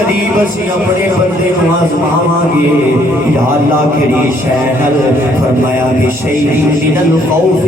قریب اسی اپنے بندے کو آزماواں گے یا اللہ کری شہل فرمایا کہ شیئی من الخوف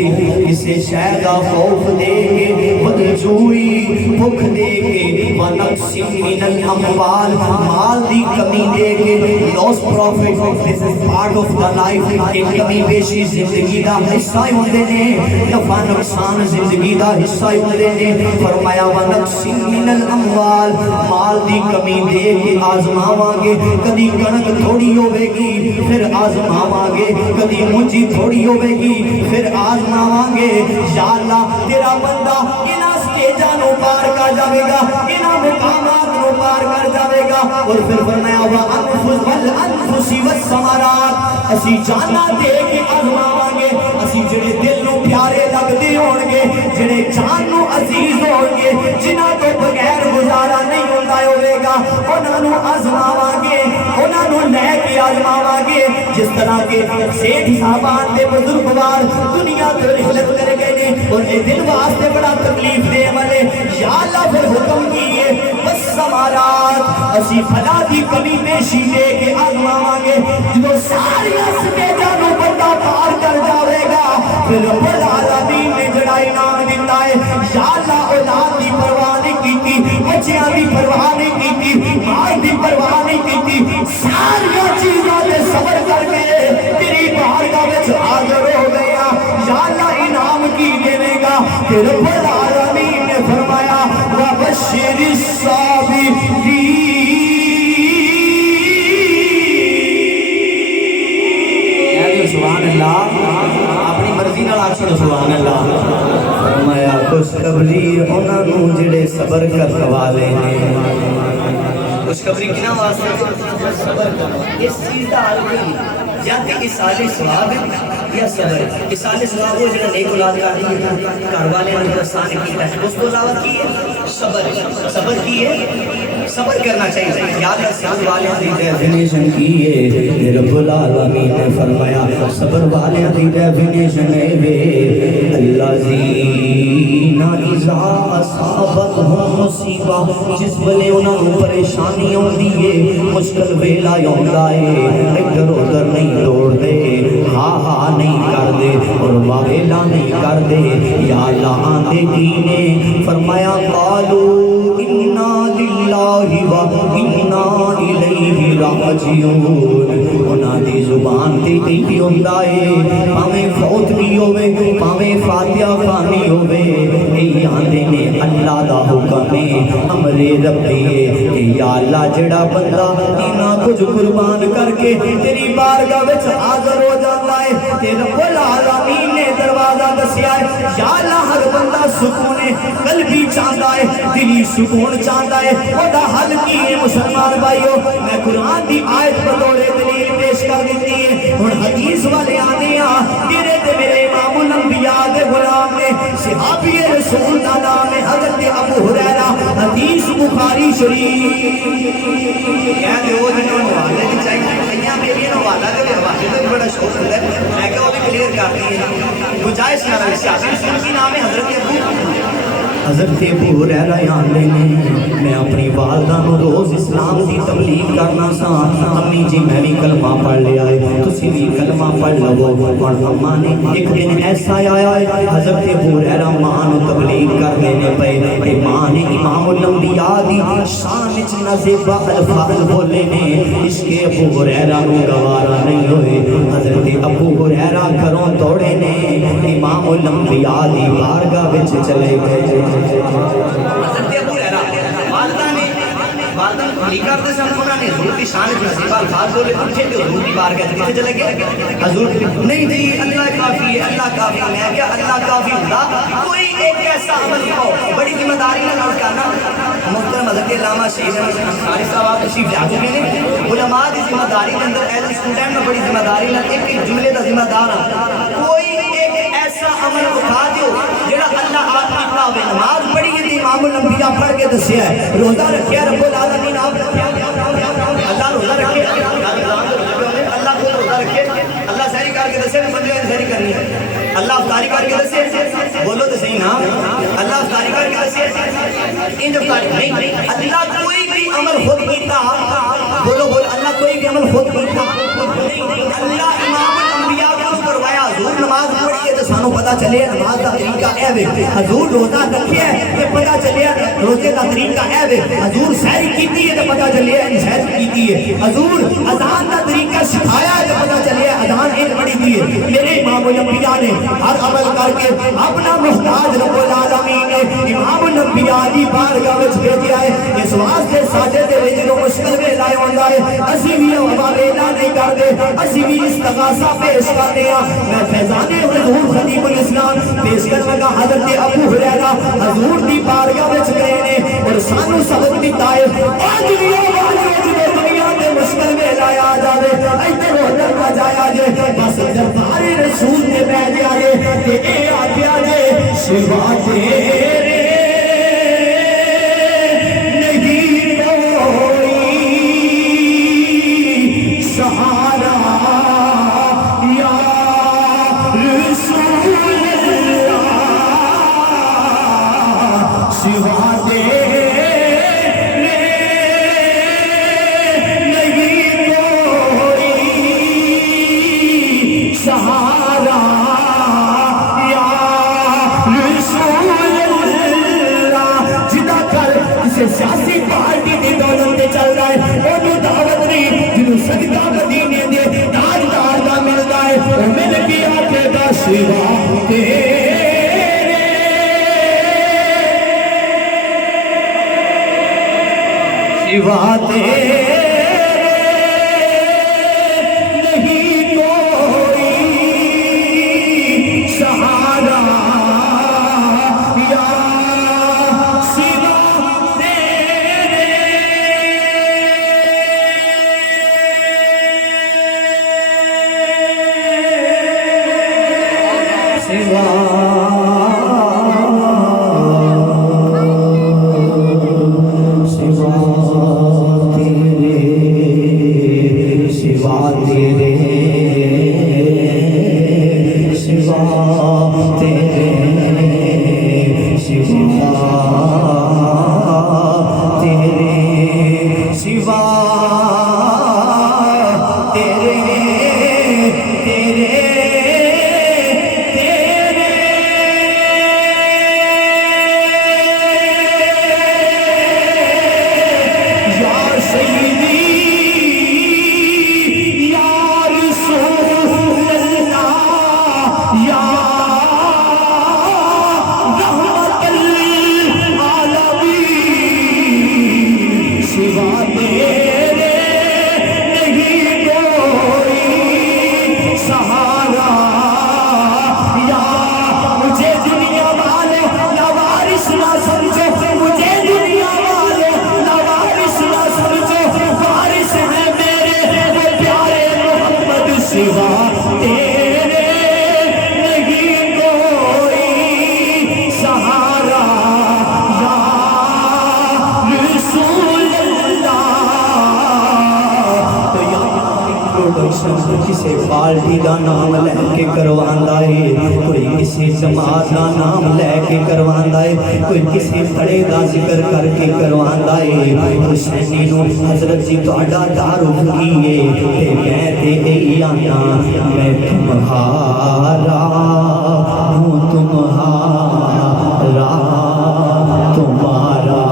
اسے شہدہ خوف دے گے بدجوئی بھوک دے گے ونقص من الاموال مال دی کمی دے گے loss profit this is part of the life ایک کمی بیشی زندگی دا حصہ ہوندے نے نفع نقصان زندگی دا حصہ ہوندے نے فرمایا ونقص من الاموال مال دی کمی دے کے آزماواں گے کدی کنک تھوڑی ہوے گی پھر آزماواں گے کدی مونجی تھوڑی ہوے گی پھر آزماواں گے یا اللہ تیرا بندہ انہاں سٹیجاں نو پار کر جاوے گا انہاں مقامات نو پار کر جاوے گا اور پھر فرمایا وَأَنفُسِ وَالْأَنفُسِ وَالثَّمَرَاتِ اسی جانا دے کے آزماواں گے اسی جڑے دل نو پیارے لگدے ہون گے جڑے جان نو عزیز ہون گے جنہاں تو بغیر گزارا نہیں ہوندا ہوے گا انہاں نو آزماواں گے انہاں نو لے کے آزماواں گے جس طرح کے سیٹھ صاحبان دے بزرگوار دنیا تو رحلت کر گئے نے اور اے دل واسطے بڑا تکلیف دے والے یا اللہ پھر حکم کیے والثمرات اسی پھلا دی کمی بیشی دے کے آزماواں گے جو ساری سٹیجاں نو بندہ پار کر جاوے گا پھر رب العالمین نے جڑا انعام دیتا ہے یا اللہ اولاد دی پرواہ نہیں کیتی بچیاں دی پرواہ نہیں کیتی مال دی پرواہ نہیں کیتی ساری چیزاں تے صبر کر کے تیری بارگاہ وچ حاضر ہو گیا یا اللہ انعام کی دے گا کہ رب العالمین نے فرمایا وبشر الصابرین سبحان اللہ اپنی مرضی نال آکھ چھوڑو سبحان اللہ فرمایا خوشخبری انہاں نوں جڑے صبر کر والے نے خوشخبری کنا واسطے صبر کرو اس چیز دا حل نہیں یا تے اصال ثواب یا صبر اصال ثواب وہ جڑا نیک اولاد کا گھر والے نے آسان کیتا ہے اس کو علاوہ کی ہے صبر کی ہے صبر کرنا چاہیے یاد رکھیں والے دی ڈیفینیشن کی ہے رب العالمین نے فرمایا صبر والے دی ڈیفینیشن ہے الذین اذا اصابتهم مصیبہ جس ویلے انہاں نوں پریشانی ہوندی ہے مشکل ویلا آوندا ہے ادھر ادھر نہیں دوڑ دے ہاں نہیں کر دے اور واویلا نہیں کر دے یا اللہ آندے کی نے فرمایا قالوا انا للہ و انا الیہ راجعون انہاں دی زبان تے یہی ہوندا ہے پاویں فوت بھی ہوے پاویں فاتحہ خوانی ہوے اے آندے نے اللہ دا حکم ہے امر ربی ہے یا اللہ جڑا بندہ انہاں کچھ قربان کر کے تیری بارگاہ وچ حاضر ہو جاتا ہے تے رب العالمین نے دروازہ دسیا ہے یا اللہ ہر بندہ سکون قلبی چاہتا ہے دلی سکون چاہتا ہے خدا حل کی ہے مسلمان بھائیو میں قرآن دی آیت بطور دلیل پیش کر دیتی ہے اور حدیث والے آنے تیرے تے میرے امام الانبیاء دے غلام نے صحابی رسول دا نام ہے حضرت ابو ہریرہ حدیث بخاری شریف کہہ دے وہ جنہوں حوالے دی چاہیے کئیاں میری حوالہ دے حوالے دے بڑا شوق ہوتا ہے میں کہا وہ بھی کلیئر کرتی ہے گنجائش نہ رہی سیاسی رسول کی نام ہے حضرت ابو ہریرہ آندے نے میں اپنی والدہ نو روز اسلام دی تبلیغ کرنا سا امی جی میں بھی کلمہ پڑھ لیا ہے تسی بھی کلمہ پڑھ لو اور اماں نے ایک دن ایسا آیا ہے حضرت ابو ہریرہ ماں نو تبلیغ کر لینے پے ماں نے امام الانبیاء دی شان وچ نازیبا الفاظ بولے نے اس کے ابو ہریرہ نو گوارا نہیں ہوئے حضرت ابو ہریرہ گھروں توڑے نے امام الانبیاء دی بارگاہ وچ چلے گئے حضرت ابو ہریرہ والدہ نے والدہ کو نہیں کرتے سن انہوں نے حضور کی شان نصیبہ الفاظ بولے اٹھے تو حضور کی بارگاہ کتے چلے گئے حضور نہیں تھی اللہ کافی ہے اللہ کافی ہے میں کیا اللہ کافی ہوتا کوئی ایک ایسا عمل ہو بڑی ذمہ داری نہ لوٹ کرنا محترم حضرت علامہ شہید احمد انصاری صاحب آپ تشریف لا چکے ہیں علماء کی ذمہ داری کے اندر ایز اسٹوڈنٹ میں بڑی ذمہ داری نہ ایک جملے کا ذمہ دار کوئی ایک ایسا عمل اٹھا دیو جڑا اللہ آپ کی پاوے نماز پڑھی ہے امام الانبیاء پڑھ کے دسیا ہے روزہ رکھیا رب العالمین آپ اللہ روزہ رکھے اللہ کو روزہ رکھے اللہ سہری کر کے دسے بندے افطاری کرنی ہے؟ اللہ افطاری کر کے دسے، بولو تو صحیح نا، اللہ افطاری کر کے دسے ان افطاری نہیں۔ اللہ کوئی بھی عمل خود کیتا، بولو بولو، اللہ کوئی بھی عمل خود کیتا نہیں، اللہ امام الانبیاء کو کروایا۔ حضور نماز پڑھی ہے تو سانو پتا چلے نماز کا طریقہ اے وے، حضور روزہ رکھیا ہے تو پتا چلے روزے کا طریقہ اے وے، حضور سحر کیتی ہے تو پتا چلے سحر کیتی ہے، حضور اذان کا طریقہ سکھایا ہے تو پتا چلے اذان ایک بڑی دی ہے۔ میرے امام الانبیاء نے ہر عمل کر کے اپنا محتاج رب العالمین نے امام الانبیاء دی بارگاہ وچ بھیجیا ہے۔ اس واسطے ساڈے تے وچ جو مشکل ویلا ہوندا ہے اسی بھی ہوا ویلا نہیں کردے، اسی بھی استغاثہ پیش کرتے ہیں۔ میں فیضان حضور خطیب الاسلام پیش کرنے کا حضرت ابو ہریرہ حضور دی بارگاہ وچ گئے نے اور سانو سبق دیتا ہے، اور دنیا کے مشکل میں لایا جاوے ایتھے ہوٹل کا جایا جے، بس دربار رسول نے بیٹھ جائے کہ اے آگیا جے سوا تیرے نہیں کوئی سہارا یا رسول اللہ، سوا تیرے سہارا یا رسول اللہ۔ جدا کر جسے سیاسی پارٹی دی دولت تے چل رہا ہے انہوں دعوت نہیں، جنہوں صدقہ مدینے دے تاجدار دا ملدا ہے وہ مل کے آکے دا سوا تیرے، سوا تیرے کسی پارٹی دا نام لے کے کرواندا ہے، کوئی کسی جماعت دا نام لے کے کرواندا ہے، کوئی کسی بڑے دا ذکر کر کے کرواندا ہے۔ حسینی نو حضرت جی تہاڈا تعارف کیے تے میں تے اے آنا میں تمہارا ہوں، تمہارا تمہارا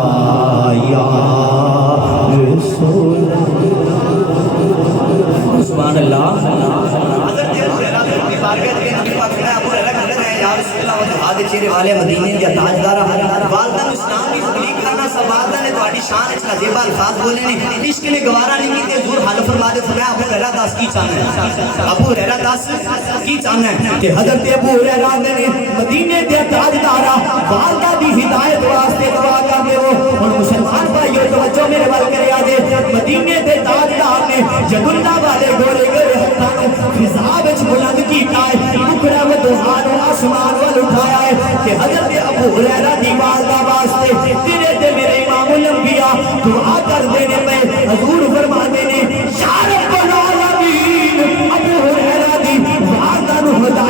یا رسول سبحان اللہ۔ حضرت ابو بارگاہ کے نبی پاک نے ابو ہریرہ کہتے ہیں یا رسول اللہ وجہاد چہرے والے مدینے دے تاجدار والدہ اسلام کی تبلیغ کرنا سب والدہ نے تہاڈی شان وچ عجیب الفاظ بولے نے، عشق نے گوارا نہیں کیتے، حضور حال فرما دے فرمایا ابو ہریرہ دس کی چاہنا ہے، ابو ہریرہ دس کی چاہنا ہے کہ حضرت ابو ہریرہ نے مدینے دے تاجدار والدہ دی ہدایت واسطے دعا کردے ہو۔ اور مسلمان بھائیو توجہ میرے ول کریا جے، مدینے دے تاجدار نے جب اللہ والے گورے گورے ہتھاں فضا وچ بلند کیتا ہے، ٹکڑا و دوہان آسمان وال اٹھایا ہے کہ حضرت ابو ہریرہ دی والدہ واسطے تیرے تے میرے امام الانبیاء دعا کر دینے پہ حضور فرماتے نے یا رب العالمین ابو ہریرہ دی والدہ نو ہدایت